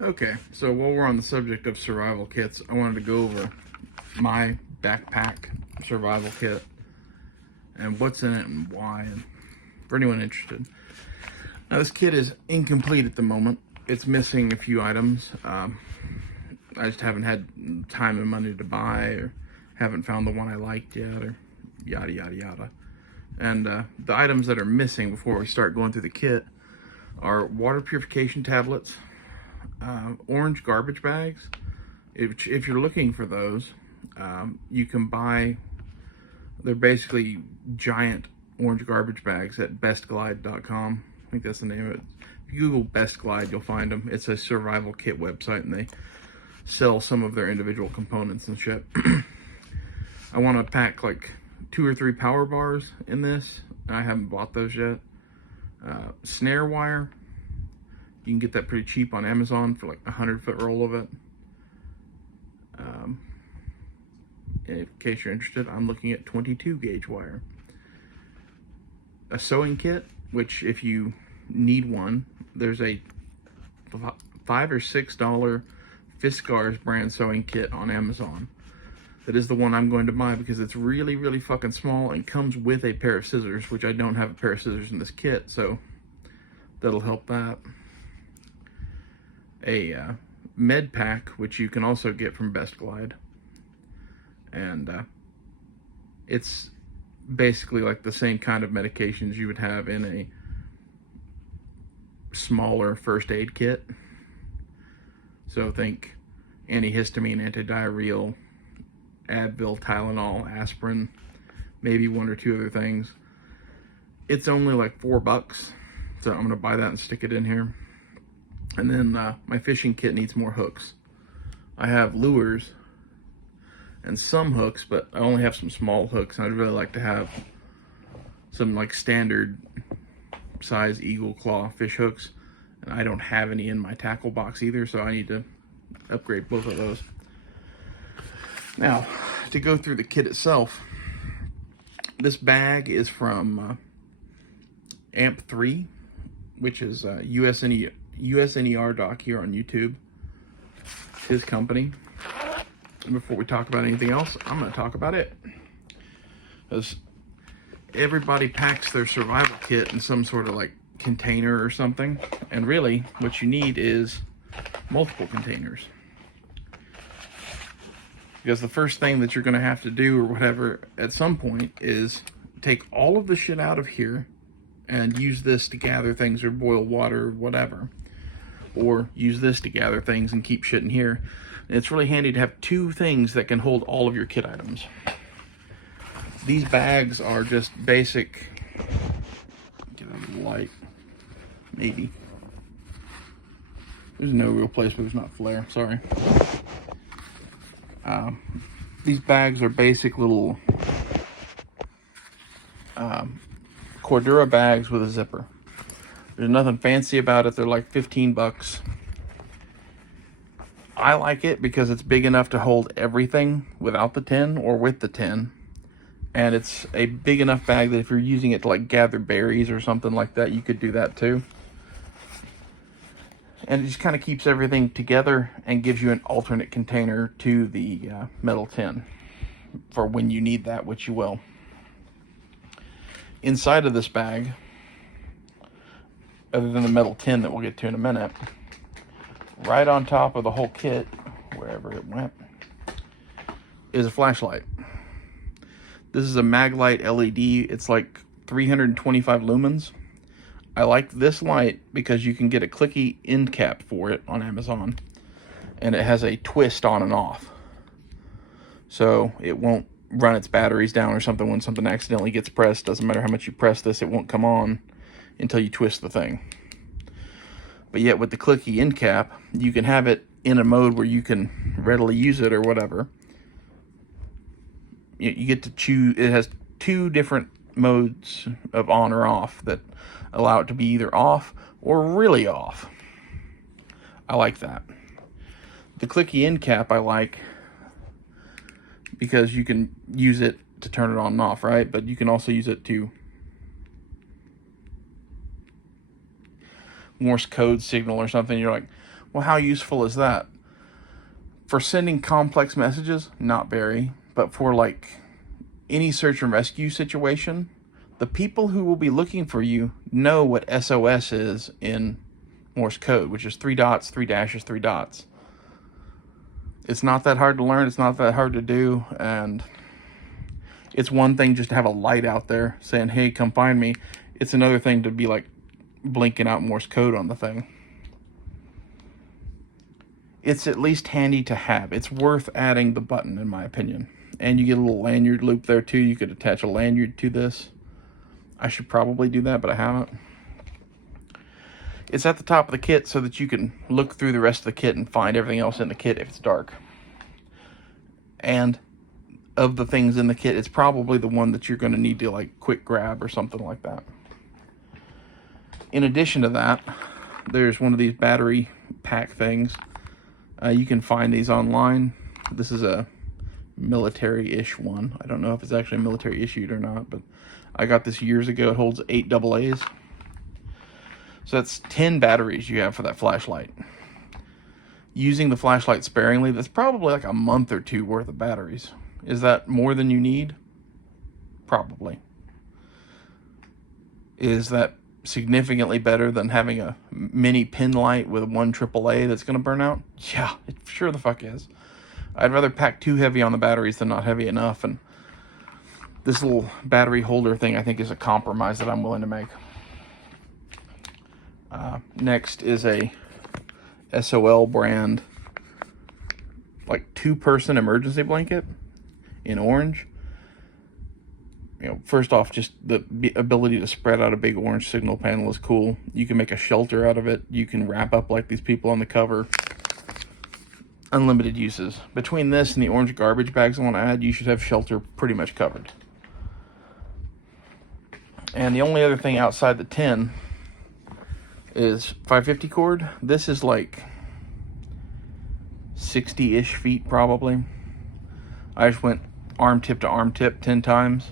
Okay, so while we're on the subject of survival kits, I wanted to go over my backpack survival kit and what's in it and why, and for anyone interested. Now, this kit is incomplete at the moment. It's missing a few items. I just haven't had time and money to buy, or haven't found the one I liked yet, or yada yada yada. And the items that are missing before we start going through the kit are water purification tablets, orange garbage bags. If you're looking for those, you can buy, they're basically giant orange garbage bags at bestglide.com. I think that's the name of it. If you Google Best Glide, you'll find them. It's a survival kit website, and they sell some of their individual components and shit. I want to pack like 2 or 3 power bars in this. I haven't bought those yet. Snare wire. You can get that pretty cheap on Amazon for like a 100-foot roll of it. In case you're interested, I'm looking at 22 gauge wire. A sewing kit, which if you need one, there's a $5 or $6 Fiskars brand sewing kit on Amazon. That is the one I'm going to buy because it's really, really fucking small and comes with a pair of scissors, which I don't have a pair of scissors in this kit, so that'll help that. A med pack, which you can also get from Best Glide, and it's basically like the same kind of medications you would have in a smaller first aid kit. So think antihistamine, antidiarrheal, Advil, Tylenol, aspirin, maybe 1 or 2 other things. It's only like $4, so I'm gonna buy that and stick it in here. And then my fishing kit needs more hooks. I have lures and some hooks, but I only have some small hooks, and I'd really like to have some like standard size eagle claw fish hooks, and I don't have any in my tackle box either, so I need to upgrade both of those. Now, to go through the kit itself, this bag is from AMP3, which is USNER Doc here on YouTube. It's his company. And before we talk about anything else, I'm going to talk about it. Because everybody packs their survival kit in some sort of like container or something. And really, what you need is multiple containers. Because the first thing that you're going to have to do or whatever at some point is take all of the shit out of here and use this to gather things or boil water or whatever. Or use this to gather things and keep shit in here. And it's really handy to have 2 things that can hold all of your kit items. These bags are just basic. Get a little light. Maybe. There's no real place where there's not flare. Sorry. These bags are basic little Cordura bags with a zipper. There's nothing fancy about it. They're like $15. I like it because it's big enough to hold everything without the tin or with the tin. And it's a big enough bag that if you're using it to like gather berries or something like that, you could do that too. And it just kind of keeps everything together and gives you an alternate container to the metal tin for when you need that, which you will. Inside of this bag, other than the metal tin that we'll get to in a minute, right on top of the whole kit, wherever it went, is a flashlight. This is a Maglite LED. It's like 325 lumens. I like this light because you can get a clicky end cap for it on Amazon, and it has a twist on and off, so it won't run its batteries down or something when something accidentally gets pressed. Doesn't matter how much you press this, it won't come on until you twist the thing. But yet with the clicky end cap, you can have it in a mode where you can readily use it or whatever. You get to choose. It has 2 different modes of on or off that allow it to be either off or really off. I like that. The clicky end cap I like because you can use it to turn it on and off, right? But you can also use it to Morse code signal or something. You're like, Well, how useful is that? For sending complex messages, not very, but for like any search and rescue situation, the people who will be looking for you know what SOS is in Morse code, which is 3 dots, 3 dashes, 3 dots. It's not that hard to learn, it's not that hard to do, and it's one thing just to have a light out there saying, hey, come find me. It's another thing to be like blinking out Morse code on the thing. It's at least handy to have. It's worth adding the button, in my opinion. And you get a little lanyard loop there too. You could attach a lanyard to this. I should probably do that, but I haven't. It's at the top of the kit so that you can look through the rest of the kit and find everything else in the kit if it's dark. And of the things in the kit, it's probably the one that you're going to need to like quick grab or something like that. In addition to that, there's one of these battery pack things. You can find these online. This is a military-ish one. I don't know if it's actually military issued or not, but I got this years ago. It holds 8 AA's. So that's 10 batteries you have for that flashlight. Using the flashlight sparingly, that's probably like a month or two worth of batteries. Is that more than you need? Probably. Is that significantly better than having a mini pin light with 1 AAA that's going to burn out? Yeah, it sure the fuck is. I'd rather pack too heavy on the batteries than not heavy enough, and this little battery holder thing I think is a compromise that I'm willing to make. Next is a SOL brand like 2-person emergency blanket in orange. You know, first off, just the ability to spread out a big orange signal panel is cool. You can make a shelter out of it. You can wrap up like these people on the cover. Unlimited uses. Between this and the orange garbage bags I want to add, you should have shelter pretty much covered. And the only other thing outside the tin is 550 cord. This is like 60-ish feet probably. I just went arm tip to arm tip 10 times.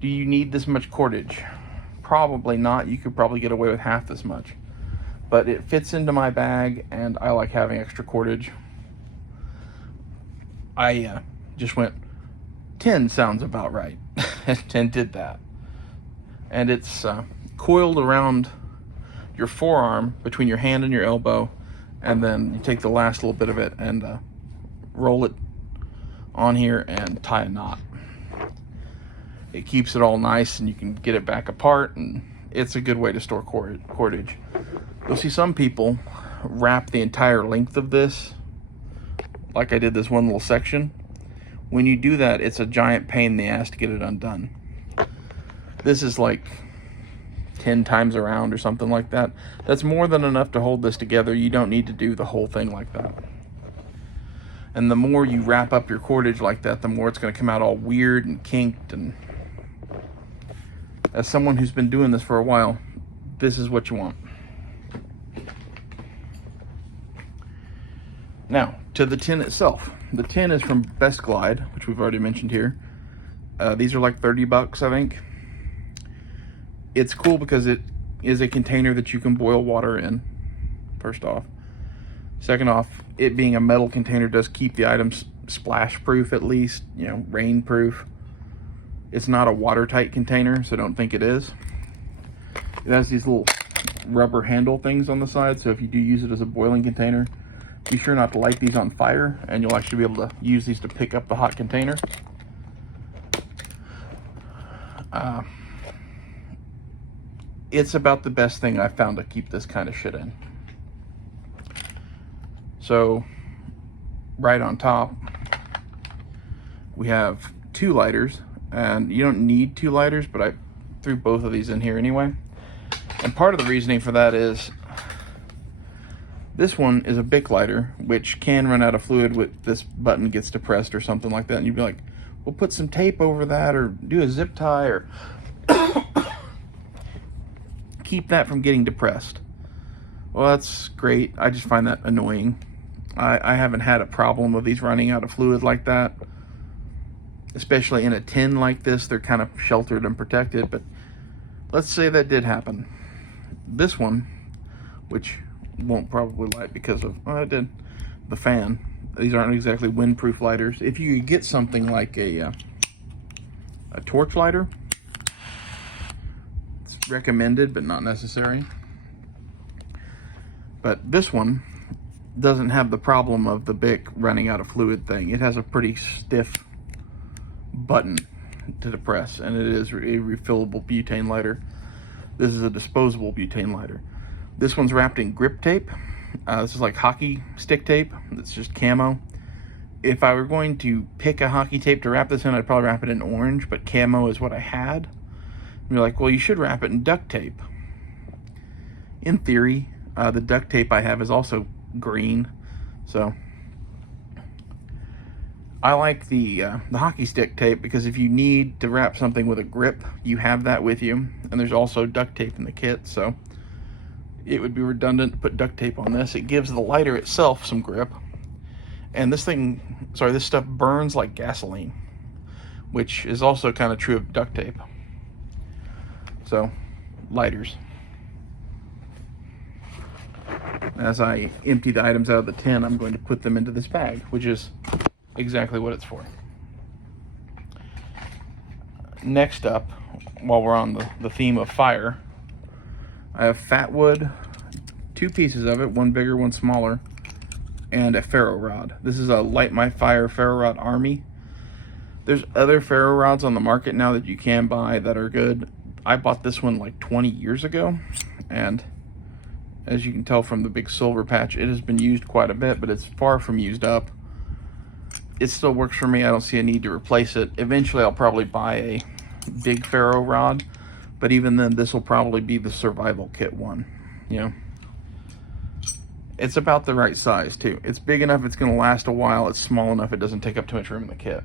Do you need this much cordage? Probably not. You could probably get away with half this much. But it fits into my bag, and I like having extra cordage. I just went, 10 sounds about right. And did that. And it's coiled around your forearm, between your hand and your elbow, and then you take the last little bit of it and roll it on here and tie a knot. It keeps it all nice, and you can get it back apart, and it's a good way to store cordage. You'll see some people wrap the entire length of this, like I did this one little section. When you do that, it's a giant pain in the ass to get it undone. This is like 10 times around or something like that. That's more than enough to hold this together. You don't need to do the whole thing like that. And the more you wrap up your cordage like that, the more it's going to come out all weird and kinked. And as someone who's been doing this for a while, this is what you want. Now, to the tin itself. The tin is from Best Glide, which we've already mentioned here. These are like $30, I think. It's cool because it is a container that you can boil water in, first off. Second off, it being a metal container does keep the items splash proof, at least, you know, rain proof. It's not a watertight container, so don't think it is. It has these little rubber handle things on the side, so if you do use it as a boiling container, be sure not to light these on fire, and you'll actually be able to use these to pick up the hot container. It's about the best thing I've found to keep this kind of shit in. So, right on top, we have 2 lighters, and you don't need 2 lighters, but I threw both of these in here anyway. And part of the reasoning for that is, this one is a Bic lighter, which can run out of fluid with this button gets depressed or something like that, and you'd be like, well, put some tape over that, or do a zip tie, or keep that from getting depressed. Well, that's great. I just find that annoying. I haven't had a problem with these running out of fluid like that. Especially in a tin like this, they're kind of sheltered and protected, but let's say that did happen. This one, which won't probably light because of, well, it did, the fan. These aren't exactly windproof lighters. If you get something like a torch lighter, it's recommended but not necessary. But this one doesn't have the problem of the Bic running out of fluid thing. It has a pretty stiff button to depress, and it is a refillable butane lighter. This is a disposable butane lighter. This one's wrapped in grip tape. This is like hockey stick tape. It's just camo. If I were going to pick a hockey tape to wrap this in, I'd probably wrap it in orange, but camo is what I had. And you're like, well, you should wrap it in duct tape. In theory, the duct tape I have is also green, so I like the hockey stick tape because if you need to wrap something with a grip, you have that with you. And there's also duct tape in the kit, so it would be redundant to put duct tape on this. It gives the lighter itself some grip. And this stuff burns like gasoline, which is also kind of true of duct tape. So, lighters. As I empty the items out of the tin, I'm going to put them into this bag, which is exactly what it's for. Next up, while we're on the theme of fire, I have fat wood, 2 pieces of it, one bigger, one smaller, and a ferro rod. This is a Light My Fire ferro rod army. There's other ferro rods on the market now that you can buy that are good. I bought this one like 20 years ago, and as you can tell from the big silver patch, it has been used quite a bit, but it's far from used up. It still works for me. I don't see a need to replace it. Eventually, I'll probably buy a big ferro rod, but even then, this will probably be the survival kit one. You know, it's about the right size too. It's big enough it's going to last a while. It's small enough it doesn't take up too much room in the kit.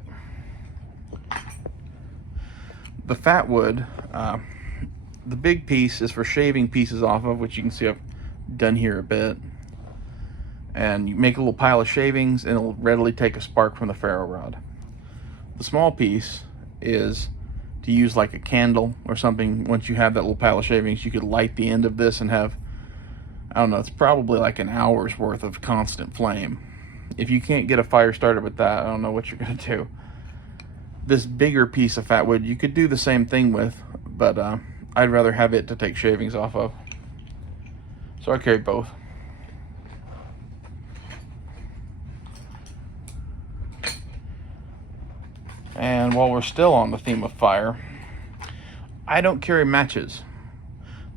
The fat wood, the big piece is for shaving pieces off of, which you can see I've done here a bit. And you make a little pile of shavings and it'll readily take a spark from the ferro rod. The small piece is to use like a candle or something. Once you have that little pile of shavings, you could light the end of this and have, I don't know, it's probably like an hour's worth of constant flame. If you can't get a fire started with that, I don't know what you're gonna do. This bigger piece of fat wood you could do the same thing with, but I'd rather have it to take shavings off of. So I carry both. And while we're still on the theme of fire, I don't carry matches.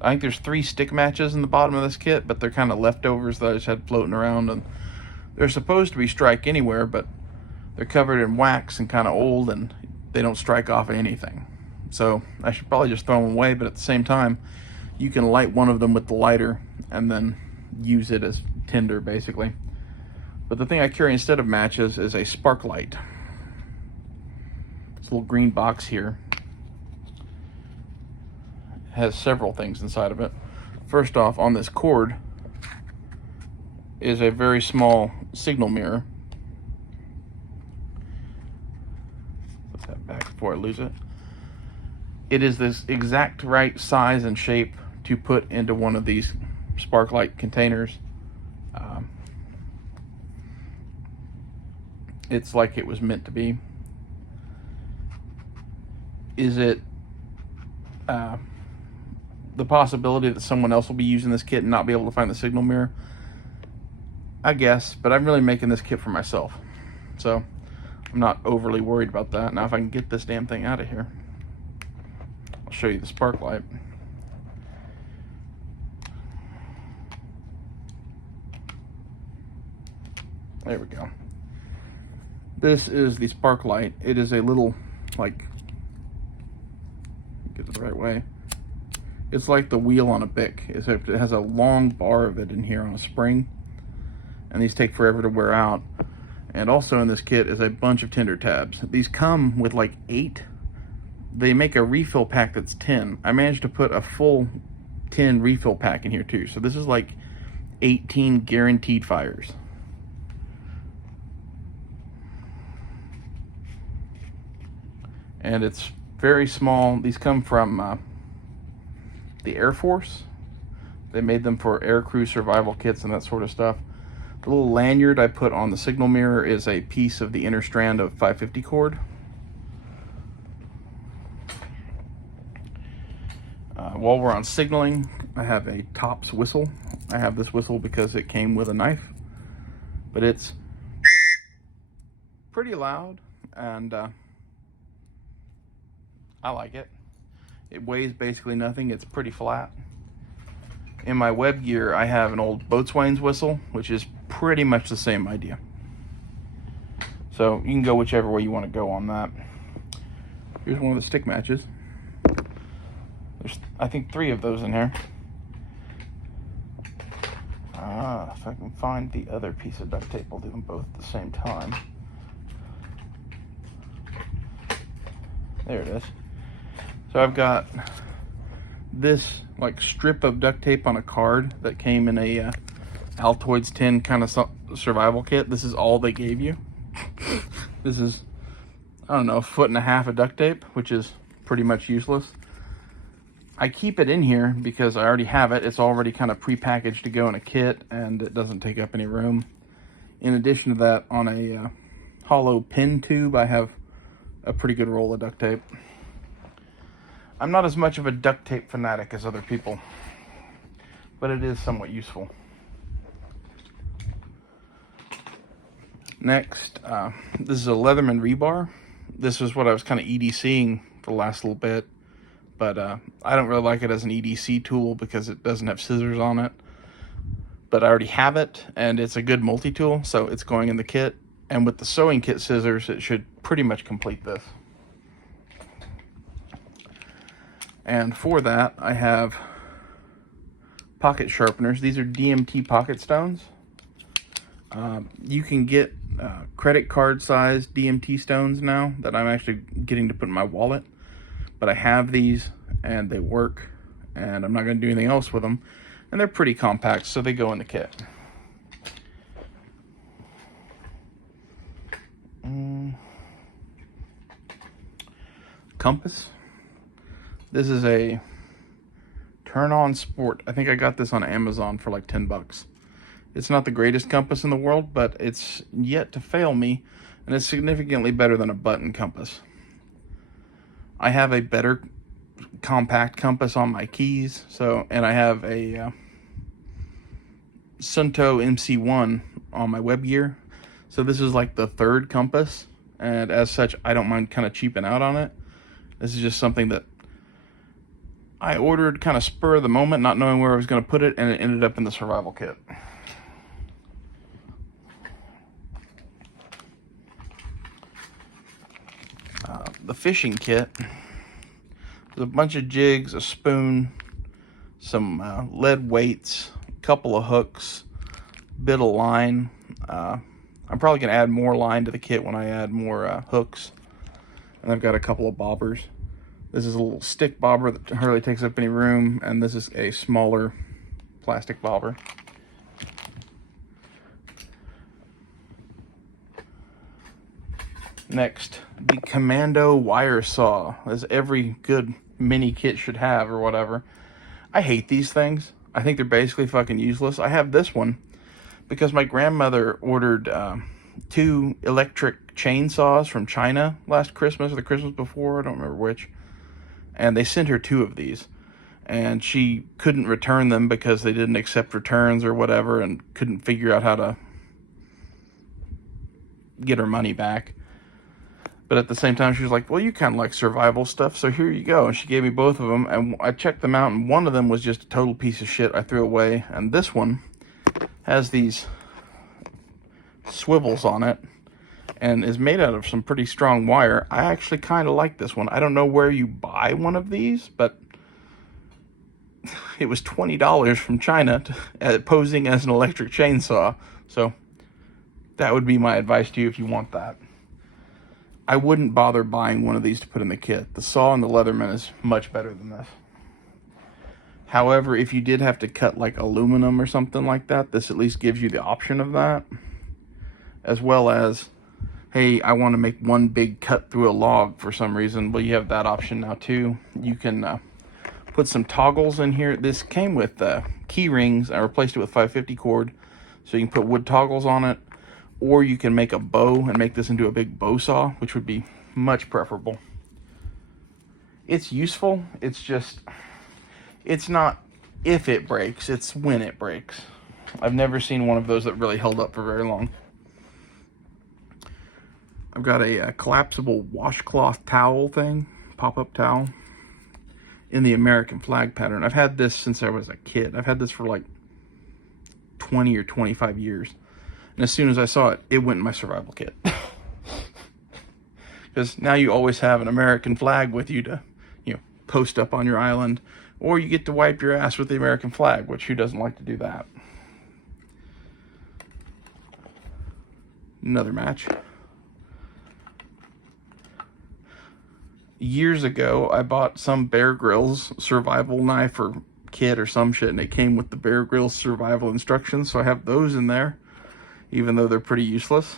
I think there's 3 stick matches in the bottom of this kit, but they're kind of leftovers that I just had floating around, and they're supposed to be strike anywhere, but they're covered in wax and kind of old, and they don't strike off anything. So I should probably just throw them away, but at the same time, you can light one of them with the lighter and then use it as tinder, basically. But the thing I carry instead of matches is a spark light. This little green box here has several things inside of it. First off, on this cord is a very small signal mirror. Put that back before I lose it. It is this exact right size and shape to put into one of these spark light containers. It's like it was meant to be. Is it the possibility that someone else will be using this kit and not be able to find the signal mirror? I guess, but I'm really making this kit for myself, so I'm not overly worried about that. Now if I can get this damn thing out of here, I'll show you the spark light. There we go. This is the spark light. It is a little, like, get it the right way. It's like the wheel on a Bic. It has a long bar of it in here on a spring, and these take forever to wear out. And also in this kit is a bunch of tinder tabs. These come with like 8. They make a refill pack that's 10. I managed to put a full 10 refill pack in here too. So this is like 18 guaranteed fires. And it's very small. These come from the Air Force. They made them for aircrew survival kits and that sort of stuff. The little lanyard I put on the signal mirror is a piece of the inner strand of 550 cord. While we're on signaling, I have a Tops whistle. I have this whistle because it came with a knife, but it's pretty loud, and I like it. It weighs basically nothing. It's pretty flat. In my web gear, I have an old Boatswain's whistle, which is pretty much the same idea. So you can go whichever way you want to go on that. Here's one of the stick matches. There's, I think, 3 of those in here. If I can find the other piece of duct tape, I'll do them both at the same time. There it is. So I've got this like strip of duct tape on a card that came in a Altoids 10 kind of survival kit. This is all they gave you. This is, I don't know, 1.5 feet of duct tape, which is pretty much useless. I keep it in here because I already have it. It's already kind of pre-packaged to go in a kit, and it doesn't take up any room. In addition to that, on a hollow pin tube, I have a pretty good roll of duct tape. I'm not as much of a duct tape fanatic as other people, but it is somewhat useful. Next, this is a Leatherman rebar. This is what I was kind of EDCing for the last little bit, but I don't really like it as an EDC tool because it doesn't have scissors on it. But I already have it, and it's a good multi-tool, so it's going in the kit. And with the sewing kit scissors, it should pretty much complete this. And for that, I have pocket sharpeners. These are DMT pocket stones. You can get credit card size DMT stones now that I'm actually getting to put in my wallet. But I have these, and they work, and I'm not going to do anything else with them. And they're pretty compact, so they go in the kit. Compass. This is a Turn-On Sport. I think I got this on Amazon for like 10 bucks. It's not the greatest compass in the world, but it's yet to fail me, and it's significantly better than a button compass. I have a better compact compass on my keys, and I have a Suunto MC1 on my web gear. So this is like the 3rd compass, and as such, I don't mind kind of cheaping out on it. This is just something that I ordered kind of spur of the moment, not knowing where I was going to put it, and it ended up in the survival kit. The fishing kit. There's a bunch of jigs, a spoon, some lead weights, a couple of hooks, bit of line. I'm probably going to add more line to the kit when I add more hooks. And I've got a couple of bobbers. This is a little stick bobber that hardly takes up any room, and this is a smaller plastic bobber. Next, the Commando wire saw, as every good mini kit should have or whatever. I hate these things. I think they're basically fucking useless. I have this one because my grandmother ordered 2 electric chainsaws from China last Christmas or the Christmas before, I don't remember which. And they sent her 2 of these. And she couldn't return them because they didn't accept returns or whatever, and couldn't figure out how to get her money back. But at the same time, she was like, well, you kind of like survival stuff, so here you go. And she gave me both of them, and I checked them out, and one of them was just a total piece of shit I threw away. And this one has these swivels on it and is made out of some pretty strong wire. I actually kind of like this one. I don't know where you buy one of these, but it was $20 from China posing as an electric chainsaw. So that would be my advice to you if you want that. I wouldn't bother buying one of these to put in the kit. The saw and the Leatherman is much better than this. However, if you did have to cut like aluminum or something like that, this at least gives you the option of that. As well as, hey, I want to make one big cut through a log for some reason. Well, you have that option now too. You can Put some toggles in here. This came with key rings. I replaced it with 550 cord, so you can put wood toggles on it, or you can make a bow and make this into a big bow saw, which would be much preferable. It's useful. It's just, it's not if it breaks, it's when it breaks. I've never seen one of those that really held up for very long. I've got a collapsible washcloth towel thing, pop-up towel, in the American flag pattern. I've had this since I was a kid. I've had this for like 20 or 25 years. And as soon as I saw it, it went in my survival kit. Because now you always have an American flag with you to, you know, post up on your island, or you get to wipe your ass with the American flag, which who doesn't like to do that? Another match. Years ago, I bought some Bear Grylls survival knife or kit or some shit, and it came with the Bear Grylls survival instructions, so I have those in there, even though they're pretty useless.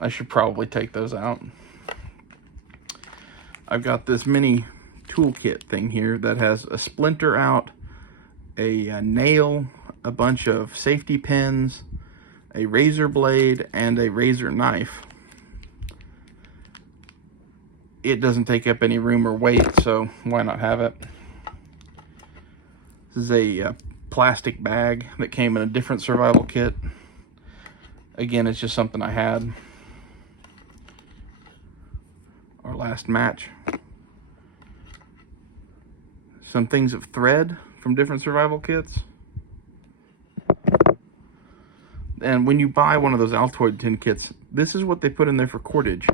I should probably take those out. I've got this mini toolkit thing here that has a splinter out, a nail, a bunch of safety pins, a razor blade, and a razor knife. It doesn't take up any room or weight, so why not have it? This is a plastic bag that came in a different survival kit. Again, it's just something I had. Our last match. Some things of thread from different survival kits. And when you buy one of those Altoid tin kits, this is what they put in there for cordage.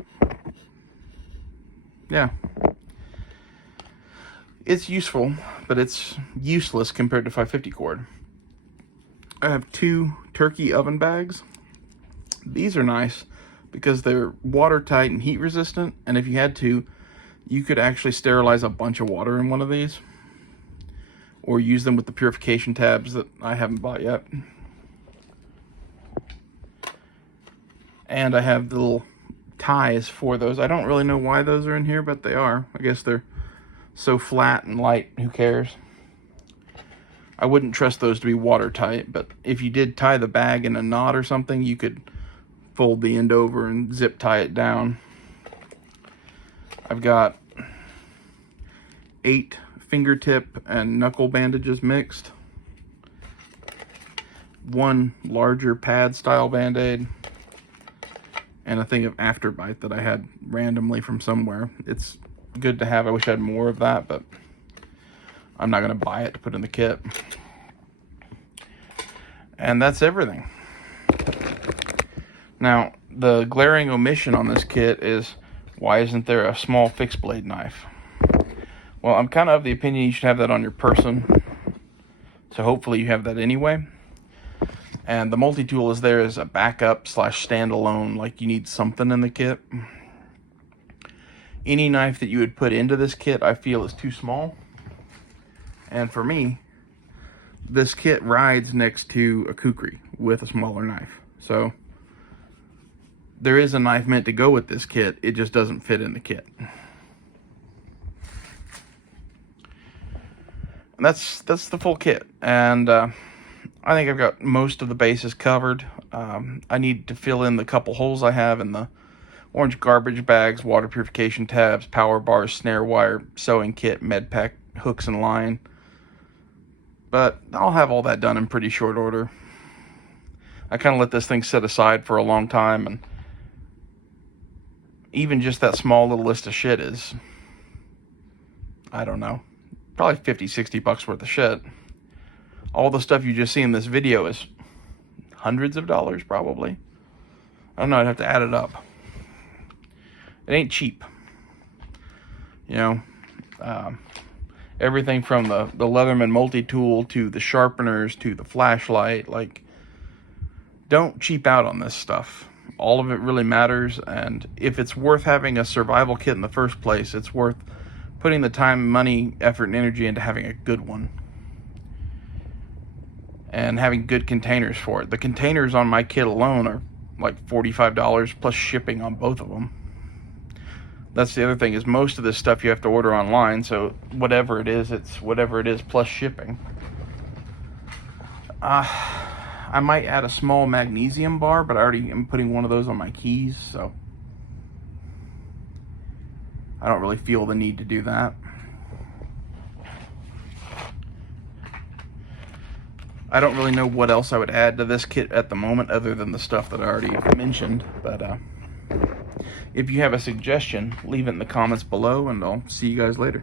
Yeah. It's useful, but it's useless compared to 550 cord. I have 2 turkey oven bags. These are nice because they're watertight and heat resistant, and if you had to, you could actually sterilize a bunch of water in one of these, or use them with the purification tabs that I haven't bought yet. And I have the little ties for those. I don't really know why those are in here, but they are. I guess they're so flat and light, who cares? I wouldn't trust those to be watertight, but if you did tie the bag in a knot or something, you could fold the end over and zip tie it down. I've got 8 fingertip and knuckle bandages mixed, 1 larger pad style band-aid, and a thing of Afterbite that I had randomly from somewhere. It's good to have. I wish I had more of that, but I'm not going to buy it to put in the kit. And that's everything. Now, the glaring omission on this kit is, why isn't there a small fixed blade knife? Well, I'm kind of the opinion you should have that on your person, so hopefully you have that anyway. And the multi-tool is there as a backup / standalone, like you need something in the kit. Any knife that you would put into this kit, I feel is too small. And for me, this kit rides next to a kukri with a smaller knife. So there is a knife meant to go with this kit, it just doesn't fit in the kit. And that's the full kit. And I think I've got most of the bases covered. I need to fill in the couple holes I have in the orange garbage bags, water purification tabs, power bars, snare wire, sewing kit, med pack, hooks and line. But I'll have all that done in pretty short order. I kind of let this thing sit aside for a long time, and even just that small little list of shit is, I don't know, probably 50, 60 bucks worth of shit. All the stuff you just see in this video is hundreds of dollars, probably. I don't know, I'd have to add it up. It ain't cheap. You know, everything from the Leatherman multi-tool to the sharpeners to the flashlight, like, don't cheap out on this stuff. All of it really matters, and if it's worth having a survival kit in the first place, it's worth putting the time, money, effort, and energy into having a good one. And having good containers for it. The containers on my kit alone are like $45 plus shipping on both of them. That's the other thing, is most of this stuff you have to order online, so whatever it is, it's whatever it is plus shipping. I might add a small magnesium bar, but I already am putting one of those on my keys, so I don't really feel the need to do that. I don't really know what else I would add to this kit at the moment other than the stuff that I already mentioned, but if you have a suggestion, leave it in the comments below, and I'll see you guys later.